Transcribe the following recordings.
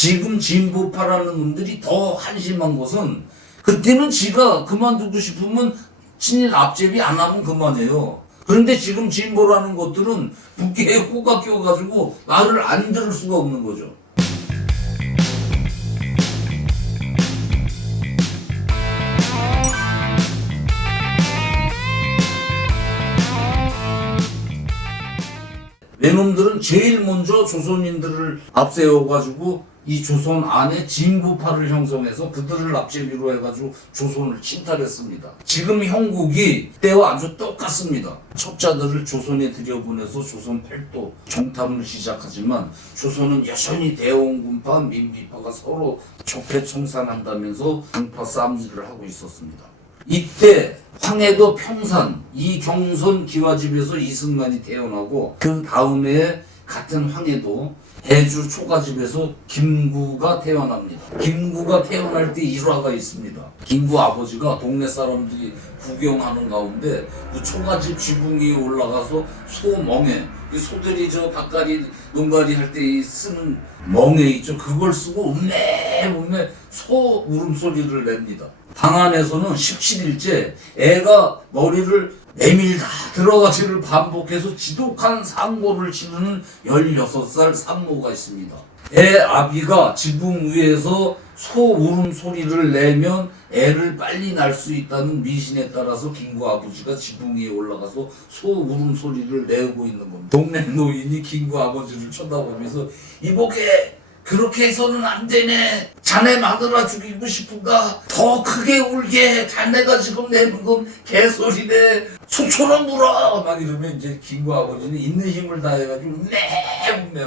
지금 진보파라는 놈들이 더 한심한 것은 그때는 지가 그만두고 싶으면 친일 앞제비 안 하면 그만해요. 그런데 지금 진보라는 것들은 부캐에 꼬가 껴가지고 말을 안 들을 수가 없는 거죠. 외놈들은 제일 먼저 조선인들을 앞세워가지고 이 조선 안에 진보파를 형성해서 그들을 앞제비로 해가지고 조선을 침탈했습니다. 지금 형국이 때와 아주 똑같습니다. 첩자들을 조선에 들여보내서 조선 팔도 정탐을 시작하지만 조선은 여전히 대원군파, 민비파가 서로 적폐청산한다면서 강파 싸움질을 하고 있었습니다. 이때 황해도 평산 이경선 기와집에서 이승만이 태어나고 그 다음에 같은 황해도 해주 초가집에서 김구가 태어납니다. 김구가 태어날 때 일화가 있습니다. 김구 아버지가 동네 사람들이 구경하는 가운데 그 초가집 지붕 위에 올라가서 소멍에, 이 소들이 저 닭가리 농가리 할 때 쓰는 멍에 있죠. 그걸 쓰고 음메 소 울음소리를 냅니다. 방 안에서는 17일째 애가 머리를 내밀다 들어가지를 반복해서 지독한 상고를 치르는 16살 산모가 있습니다. 애 아비가 지붕 위에서 소 울음소리를 내면 애를 빨리 낳을 수 있다는 미신에 따라서 김구 아버지가 지붕 위에 올라가서 소 울음소리를 내고 있는 겁니다. 동네 노인이 김구 아버지를 쳐다보면서 이보게 그렇게 해서는 안 되네. 자네 마누라 죽이고 싶은가? 더 크게 울게. 자네가 지금 내는 건 개소리네. 속처럼 울어. 막 이러면 이제 김구 아버지는 있는 힘을 다해가지고 매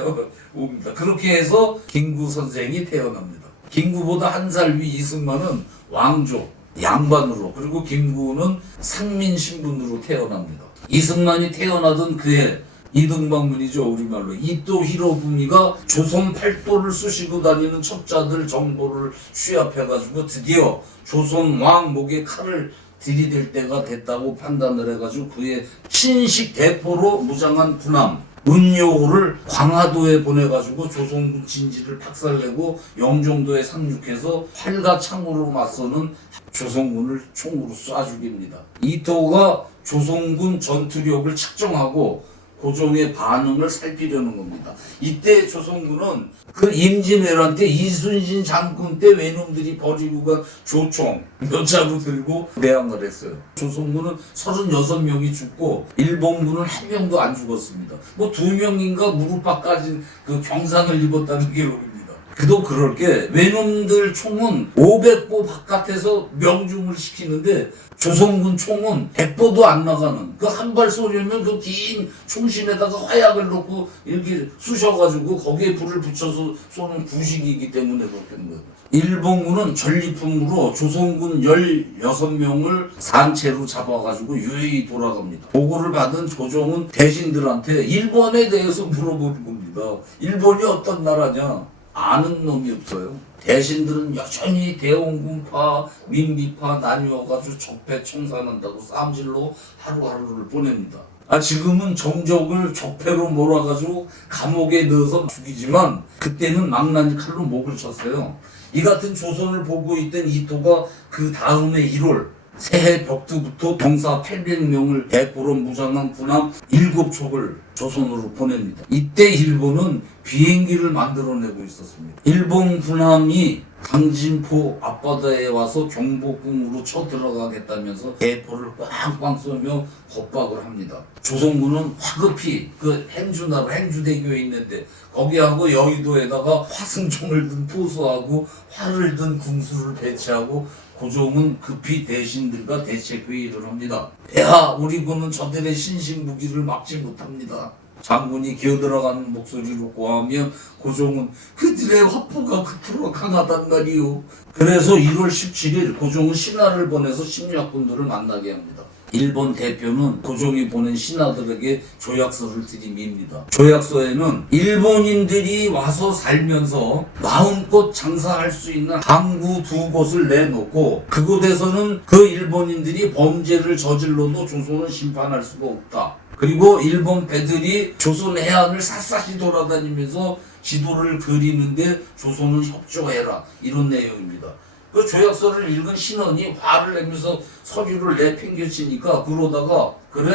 웁니다. 그렇게 해서 김구 선생이 태어납니다. 김구보다 한 살 위 이승만은 왕족, 양반으로, 그리고 김구는 상민 신분으로 태어납니다. 이승만이 태어나던 그해 이등방문이죠, 우리말로. 이토 히로부미가 조선 팔도를 쑤시고 다니는 첩자들 정보를 취합해가지고 드디어 조선 왕 목에 칼을 들이댈 때가 됐다고 판단을 해가지고 그의 친식 대포로 무장한 군함 은요호를 광화도에 보내가지고 조선군 진지를 박살내고 영종도에 상륙해서 활과 창으로 맞서는 조선군을 총으로 쏴 죽입니다. 이토가 조선군 전투력을 측정하고 고종의 반응을 살피려는 겁니다. 이때 조선군은 그 임진왜란 때 이순신 장군 때 외놈들이 버리고 간 조총 몇 자루 들고 대항을 했어요. 조선군은 36명이 죽고 일본군은 한 명도 안 죽었습니다. 뭐 2명인가 무릎팍까지 그 경상을 입었다는 기록입니다. 그도 그럴 게 외놈들 총은 500보 바깥에서 명중을 시키는데 조선군 총은 100보도 안 나가는 그 한 발 쏘려면 그 긴 총심에다가 화약을 넣고 이렇게 쑤셔가지고 거기에 불을 붙여서 쏘는 구식이기 때문에 그렇게 된 거예요. 일본군은 전리품으로 조선군 16명을 산채로 잡아가지고 유해히 돌아갑니다. 보고를 받은 조종은 대신들한테 일본에 대해서 물어보는 겁니다. 일본이 어떤 나라냐? 아는 놈이 없어요. 대신들은 여전히 대원군파, 민비파 나뉘어가지고 적폐청산한다고 싸움질로 하루하루를 보냅니다. 지금은 정적을 적폐로 몰아가지고 감옥에 넣어서 죽이지만 그때는 망나니 칼로 목을 쳤어요. 이 같은 조선을 보고 있던 이토가 그 다음에 1월 새해 벽두부터 병사 800명을 대포로 무장한 군함 7척을 조선으로 보냅니다. 이때 일본은 비행기를 만들어내고 있었습니다. 일본 군함이 강진포 앞바다에 와서 경복궁으로 쳐들어가겠다면서 대포를 꽝꽝 쏘며 겁박을 합니다. 조선군은 화급히 그 행주대교에 있는데 거기하고 여의도에다가 화승총을 든 포수하고 활을 든 군수를 배치하고 고종은 급히 대신들과 대책회의를 합니다. 폐하, 우리 군은 저들의 신신무기를 막지 못합니다. 장군이 기어들어가는 목소리로 고하며 고종은 그들의 화포가 그토록 강하단 말이오. 그래서 1월 17일 고종은 신하를 보내서 심략군들을 만나게 합니다. 일본 대표는 고종이 보낸 신하들에게 조약서를 들이밉니다. 조약서에는 일본인들이 와서 살면서 마음껏 장사할 수 있는 항구 2곳을 내놓고 그곳에서는 그 일본인들이 범죄를 저질러도 조선은 심판할 수가 없다. 그리고 일본 배들이 조선 해안을 샅샅이 돌아다니면서 지도를 그리는데 조선은 협조해라 이런 내용입니다. 그 조약서를 읽은 신원이 화를 내면서 서류를 내팽개치니까 그러다가 그래?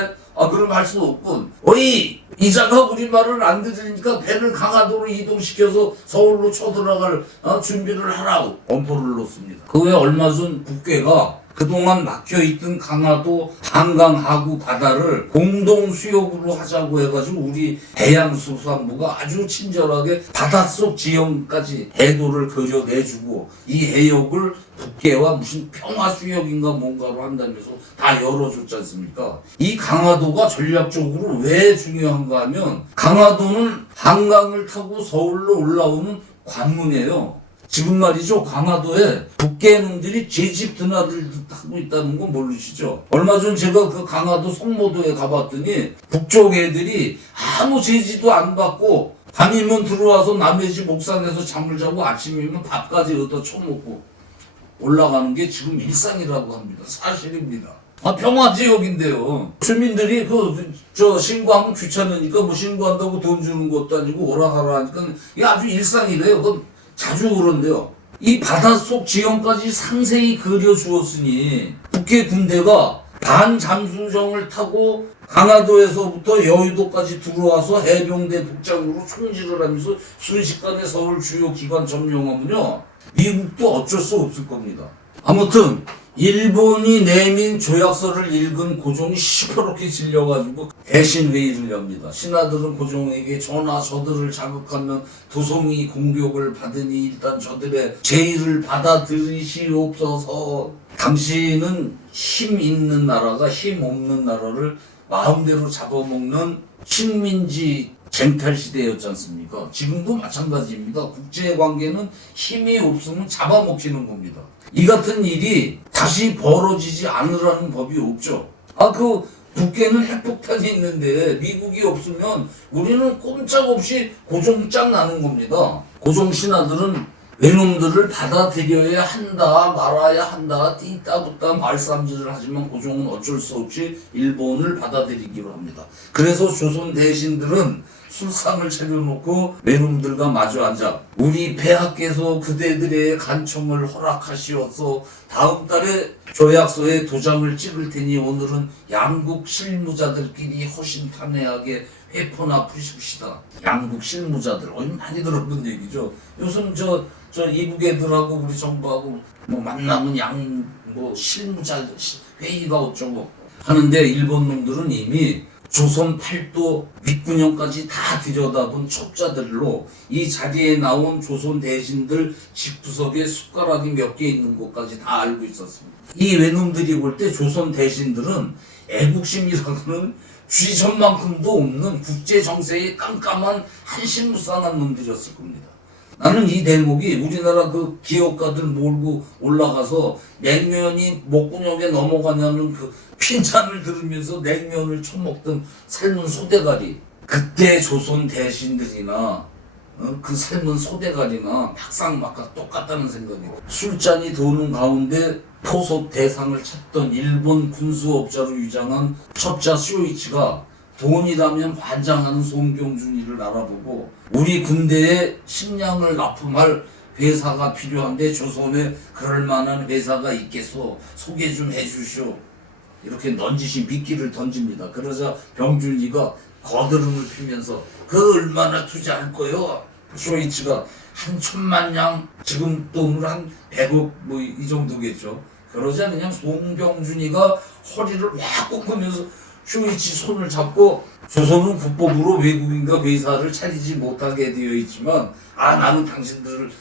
그럼 할 수 없군. 어이! 이자가 우리 말을 안 들으니까 배를 강화도로 이동시켜서 서울로 쳐들어갈 준비를 하라고 엄포를 놓습니다. 그 외 얼마 전 국회가 그동안 막혀있던 강화도 한강하구 바다를 공동 수역으로 하자고 해가지고 우리 해양수산부가 아주 친절하게 바닷속 지형까지 해도를 그려내주고 이 해역을 국회와 무슨 평화수역인가 뭔가로 한다면서 다 열어줬지 않습니까? 이 강화도가 전략적으로 왜 중요한가 하면 강화도는 한강을 타고 서울로 올라오는 관문이에요. 지금 말이죠, 강화도에 북계 놈들이 제집 드나들 하고 있다는 건 모르시죠? 얼마 전 제가 그 강화도 송모도에 가봤더니 북쪽 애들이 아무 제지도 안 받고 밤이면 들어와서 남의 집 옥상에서 잠을 자고 아침이면 밥까지 얻어 처먹고 올라가는 게 지금 일상이라고 합니다. 사실입니다. 평화지역인데요. 주민들이 신고하면 귀찮으니까 뭐 신고한다고 돈 주는 것도 아니고 오라가라 하니까 이게 아주 일상이래요. 자주 그런데요. 이 바닷속 지형까지 상세히 그려주었으니 북해 군대가 반잠수정을 타고 강화도에서부터 여의도까지 들어와서 해병대 복장으로 총질을 하면서 순식간에 서울 주요 기관 점령하면요. 미국도 어쩔 수 없을 겁니다. 아무튼 일본이 내민 조약서를 읽은 고종이 시퍼렇게 질려가지고 대신 회의를 엽니다. 신하들은 고종에게 전하 저들을 자극하면 도성이 공격을 받으니 일단 저들의 제의를 받아들이시옵소서. 당신은 힘 있는 나라가 힘 없는 나라를 마음대로 잡아먹는 식민지 쟁탈 시대였지 않습니까? 지금도 마찬가지입니다. 국제관계는 힘이 없으면 잡아먹히는 겁니다. 이 같은 일이 다시 벌어지지 않으라는 법이 없죠. 북해는 핵폭탄이 있는데 미국이 없으면 우리는 꼼짝없이 고종장 나는 겁니다. 고종 신하들은 외놈들을 받아들여야 한다, 말아야 한다, 띠따붙다 말싸움질을 하지만 고종은 어쩔 수 없이 일본을 받아들이기로 합니다. 그래서 조선 대신들은 술상을 차려놓고 외놈들과 마주 앉아 우리 폐하께서 그대들의 간청을 허락하시어서 다음 달에 조약서에 도장을 찍을 테니 오늘은 양국 실무자들끼리 허심탄회하게 회포나 푸십시다. 양국 실무자들 많이 들어본 얘기죠. 요즘 이북 애들하고 우리 정부하고 만나면 실무자 회의가 어쩌고 하는데 일본 놈들은 이미 조선 팔도 밑군영까지 다 들여다본 첩자들로 이 자리에 나온 조선 대신들 집구석에 숟가락이 몇 개 있는 것까지 다 알고 있었습니다. 이 외놈들이 볼 때 조선 대신들은 애국심이라고는 쥐전만큼도 없는 국제정세에 깜깜한 한심무쌍한 놈들이었을 겁니다. 나는 이 대목이 우리나라 기업가들 몰고 올라가서 냉면이 목구멍에 넘어가냐는 핀잔을 들으면서 냉면을 처먹던 삶은 소대가리, 그때 조선 대신들이나 그 삶은 소대가리나 막상막하 똑같다는 생각이 술잔이 도는 가운데 포섭 대상을 찾던 일본 군수업자로 유장한 첩자 쇼이치가 돈이라면 환장하는 송병준이를 알아보고 우리 군대에 식량을 납품할 회사가 필요한데 조선에 그럴 만한 회사가 있겠소 소개 좀 해주시오. 이렇게 넌지시 미끼를 던집니다. 그러자 병준이가 거드름을 피면서 얼마나 투자할 거요? 쇼이치가 한 1,000만 냥, 지금 돈으로 한 100억 이 정도겠죠. 그러자 그냥 송병준이가 허리를 확 꺾으면서 쇼이치 손을 잡고 조선은 국법으로 외국인과 회사를 차리지 못하게 되어 있지만 나는 당신들을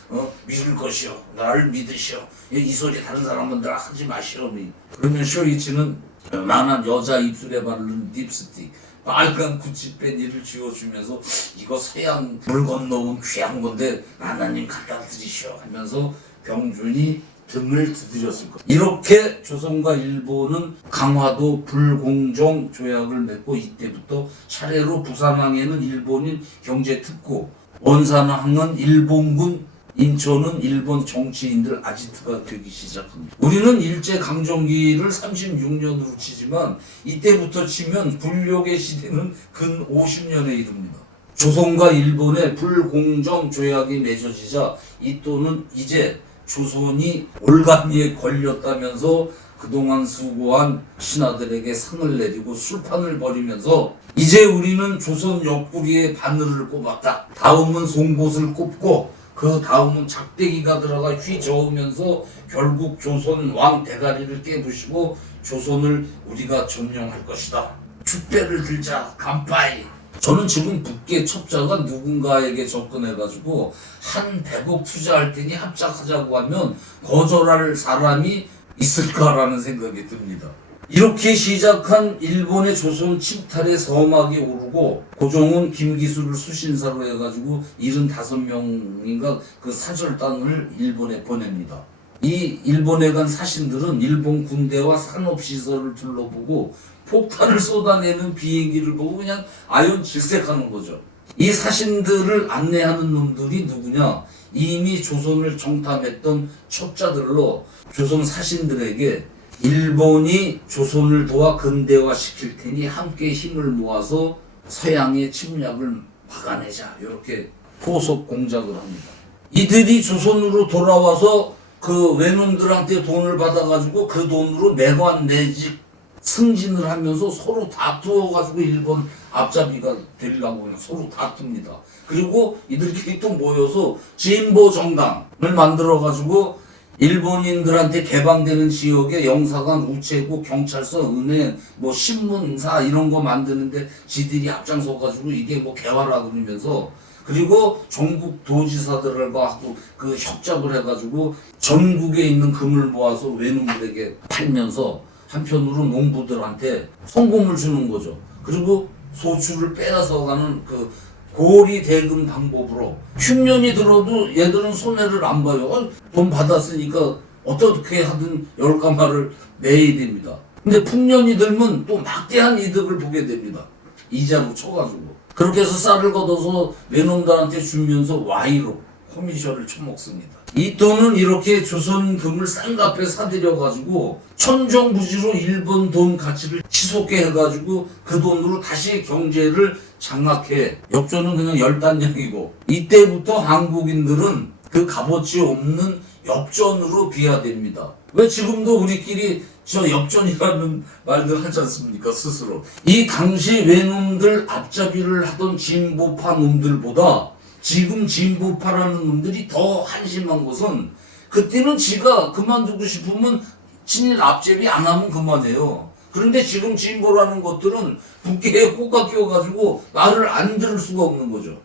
믿을 것이오. 나를 믿으시오. 이 소리 다른 사람들 하지 마시오. 그러면 쇼이치는 만한 여자 입술에 바르는 립스틱 빨간 구찌빼니를 쥐어주면서 이거 서양 물 건너온 귀한 건데 나나님 갖다 드리시오 하면서 병준이 등을 두드렸을 겁니다. 이렇게 조선과 일본은 강화도 불공정 조약을 맺고 이때부터 차례로 부산항에는 일본인 경제특구, 원산항은 일본군, 인천은 일본 정치인들 아지트가 되기 시작합니다. 우리는 일제강점기를 36년으로 치지만 이때부터 치면 군력의 시대는 근 50년에 이릅니다. 조선과 일본의 불공정 조약이 맺어지자 이 또는 이제 조선이 올가미에 걸렸다면서 그동안 수고한 신하들에게 상을 내리고 술판을 벌이면서 이제 우리는 조선 옆구리에 바늘을 꼽았다. 다음은 송곳을 꼽고 그 다음은 작대기가 들어가 휘저으면서 결국 조선 왕 대가리를 깨부시고 조선을 우리가 점령할 것이다. 축배를 들자 간파이. 저는 지금 북계 첩자가 누군가에게 접근해가지고 한 100억 투자할 테니 합작하자고 하면 거절할 사람이 있을까라는 생각이 듭니다. 이렇게 시작한 일본의 조선 침탈의 서막이 오르고 고종은 김기수를 수신사로 해가지고 75명인가 그 사절단을 일본에 보냅니다. 이 일본에 간 사신들은 일본 군대와 산업시설을 둘러보고 폭탄을 쏟아내는 비행기를 보고 그냥 아연 질색하는 거죠. 이 사신들을 안내하는 놈들이 누구냐? 이미 조선을 정탐했던 첩자들로 조선 사신들에게 일본이 조선을 도와 근대화시킬 테니 함께 힘을 모아서 서양의 침략을 막아내자. 이렇게 포섭 공작을 합니다. 이들이 조선으로 돌아와서 그 외놈들한테 돈을 받아가지고 그 돈으로 매관 내직 승진을 하면서 서로 다투어가지고 일본 앞잡이가 되려고 그냥 서로 다툽니다. 그리고 이들끼리 또 모여서 진보 정당을 만들어가지고 일본인들한테 개방되는 지역에 영사관, 우체국, 경찰서, 은행, 뭐 신문사 이런 거 만드는데 지들이 앞장서가지고 이게 뭐 개화라 그러면서 그리고 전국 도지사들과 하고 그 협작을 해가지고 전국에 있는 금을 모아서 외놈들에게 팔면서 한편으로 농부들한테 송금을 주는 거죠. 그리고 소출을 빼앗아가는 그 고리 대금 방법으로 흉년이 들어도 얘들은 손해를 안 봐요. 돈 받았으니까 어떻게 하든 열가마를 내야 됩니다. 근데 풍년이 들면 또 막대한 이득을 보게 됩니다. 이자로 쳐가지고. 그렇게 해서 쌀을 걷어서 외놈들한테 주면서 와이로 코미션을 쳐먹습니다. 이 돈은 이렇게 조선금을 싼 값에 사들여가지고 천정부지로 일본 돈 가치를 치솟게 해가지고 그 돈으로 다시 경제를 장악해. 역전은 그냥 열단량이고 이때부터 한국인들은 그 값어치 없는 엽전으로 비하됩니다. 왜 지금도 우리끼리 저 엽전이라는 말들 하지 않습니까? 스스로. 이 당시 외놈들 앞잡이를 하던 진보파 놈들보다 지금 진보파라는 놈들이 더 한심한 것은 그때는 지가 그만두고 싶으면 친일 앞잡이 안 하면 그만해요. 그런데 지금 진보라는 것들은 북계에 꼬까 끼워가지고 말을 안 들을 수가 없는 거죠.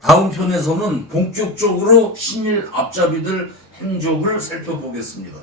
다음 편에서는 본격적으로 친일 앞잡이들 행적을 살펴보겠습니다.